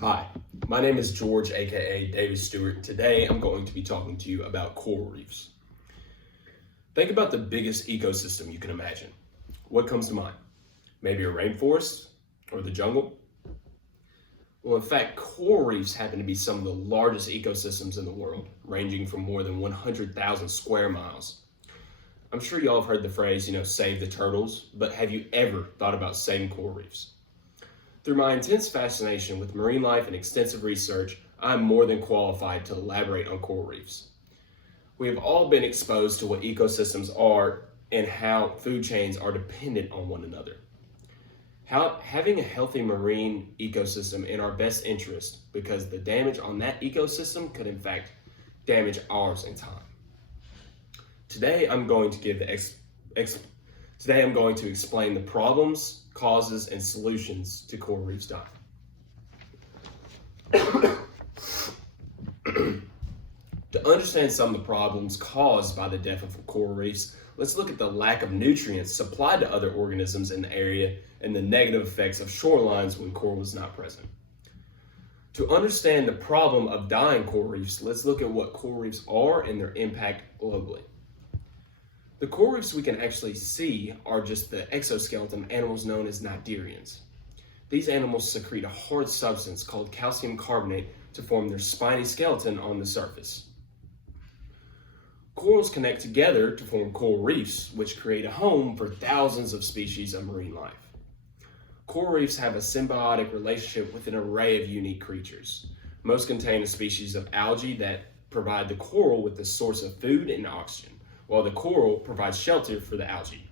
Hi, my name is George, aka David Stewart, and today I'm going to be talking to you about coral reefs. Think about the biggest ecosystem you can imagine. What comes to mind? Maybe a rainforest or the jungle? Well, in fact, coral reefs happen to be some of the largest ecosystems in the world, ranging from more than 100,000 square miles. I'm sure y'all have heard the phrase, save the turtles, but have you ever thought about saving coral reefs? Through my intense fascination with marine life and extensive research, I'm more than qualified to elaborate on coral reefs. We have all been exposed to what ecosystems are and how food chains are dependent on one another. Having a healthy marine ecosystem in our best interest, because the damage on that ecosystem could in fact damage ours in time. Today I'm going to explain the problems, causes, and solutions to coral reefs dying. To understand some of the problems caused by the death of coral reefs, let's look at the lack of nutrients supplied to other organisms in the area and the negative effects of shorelines when coral is not present. To understand the problem of dying coral reefs, let's look at what coral reefs are and their impact globally. The coral reefs we can actually see are just the exoskeleton of animals known as cnidarians. These animals secrete a hard substance called calcium carbonate to form their spiny skeleton on the surface. Corals connect together to form coral reefs, which create a home for thousands of species of marine life. Coral reefs have a symbiotic relationship with an array of unique creatures. Most contain a species of algae that provide the coral with a source of food and oxygen, while the coral provides shelter for the algae.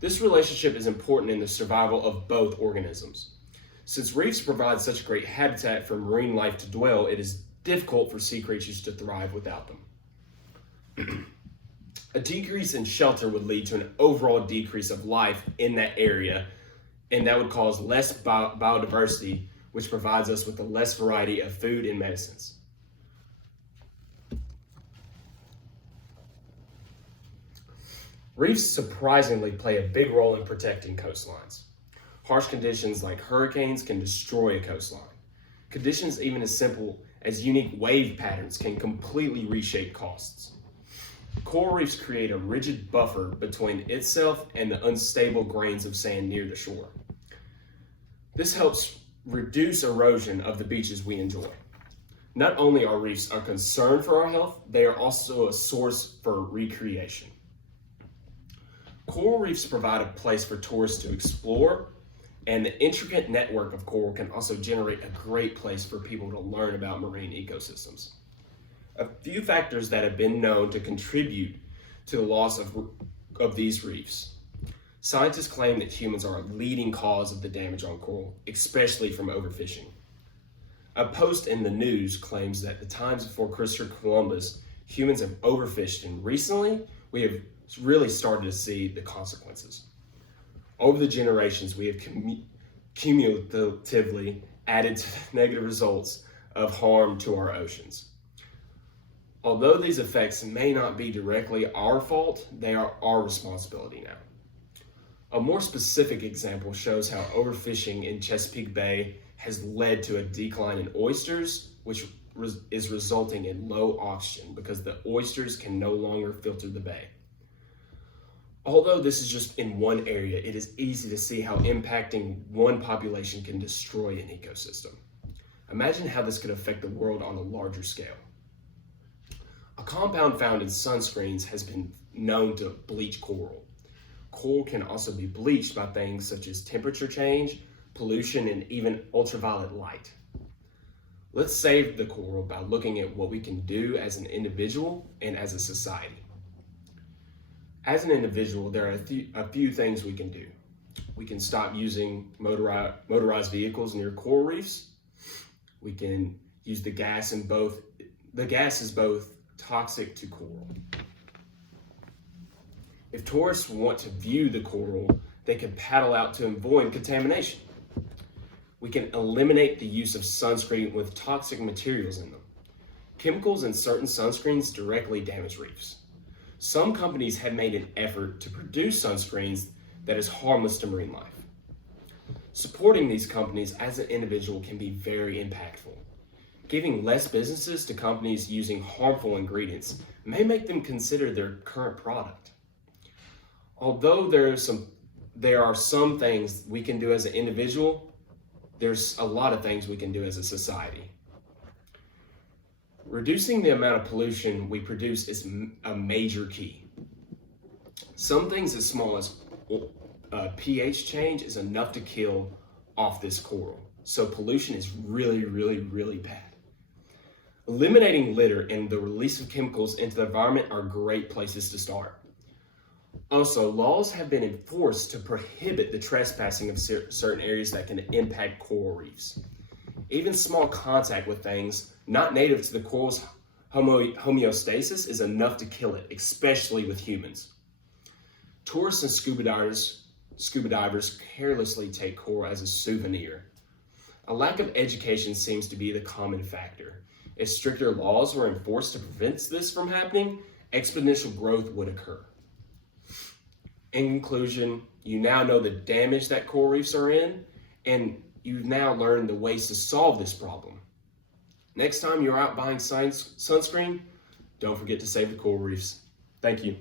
This relationship is important in the survival of both organisms. Since reefs provide such great habitat for marine life to dwell, it is difficult for sea creatures to thrive without them. A decrease in shelter would lead to an overall decrease of life in that area, and that would cause less biodiversity, which provides us with a less variety of food and medicines. Reefs surprisingly play a big role in protecting coastlines. Harsh conditions like hurricanes can destroy a coastline. Conditions even as simple as unique wave patterns can completely reshape coasts. Coral reefs create a rigid buffer between itself and the unstable grains of sand near the shore. This helps reduce erosion of the beaches we enjoy. Not only are reefs a concern for our health, they are also a source for recreation. Coral reefs provide a place for tourists to explore, and the intricate network of coral can also generate a great place for people to learn about marine ecosystems. A few factors that have been known to contribute to the loss of these reefs. Scientists claim that humans are a leading cause of the damage on coral, especially from overfishing. A post in the news claims that the times before Christopher Columbus, humans have overfished, and recently we have really started to see the consequences. Over the generations, we have cumulatively added to the negative results of harm to our oceans. Although these effects may not be directly our fault, they are our responsibility now. A more specific example shows how overfishing in Chesapeake Bay has led to a decline in oysters, which is resulting in low oxygen because the oysters can no longer filter the bay. Although this is just in one area, it is easy to see how impacting one population can destroy an ecosystem. Imagine how this could affect the world on a larger scale. A compound found in sunscreens has been known to bleach coral. Coral can also be bleached by things such as temperature change, pollution, and even ultraviolet light. Let's save the coral by looking at what we can do as an individual and as a society. As an individual, there are a few things we can do. We can stop using motorized vehicles near coral reefs. We can use the gas in both. The gas is both toxic to coral. If tourists want to view the coral, they can paddle out to avoid contamination. We can eliminate the use of sunscreen with toxic materials in them. Chemicals in certain sunscreens directly damage reefs. Some companies have made an effort to produce sunscreens that is harmless to marine life. Supporting these companies as an individual can be very impactful. Giving less businesses to companies using harmful ingredients may make them consider their current product. Although there are some things we can do as an individual, there's a lot of things we can do as a society. Reducing the amount of pollution we produce is a major key. Some things as small as pH change is enough to kill off this coral. So pollution is really, really, really bad. Eliminating litter and the release of chemicals into the environment are great places to start. Also, laws have been enforced to prohibit the trespassing of certain areas that can impact coral reefs. Even small contact with things not native to the coral's homeostasis is enough to kill it, especially with humans. Tourists and scuba divers carelessly take coral as a souvenir. A lack of education seems to be the common factor. If stricter laws were enforced to prevent this from happening, exponential growth would occur. In conclusion, you now know the damage that coral reefs are in, and you've now learned the ways to solve this problem. Next time you're out buying sunscreen, don't forget to save the coral reefs. Thank you.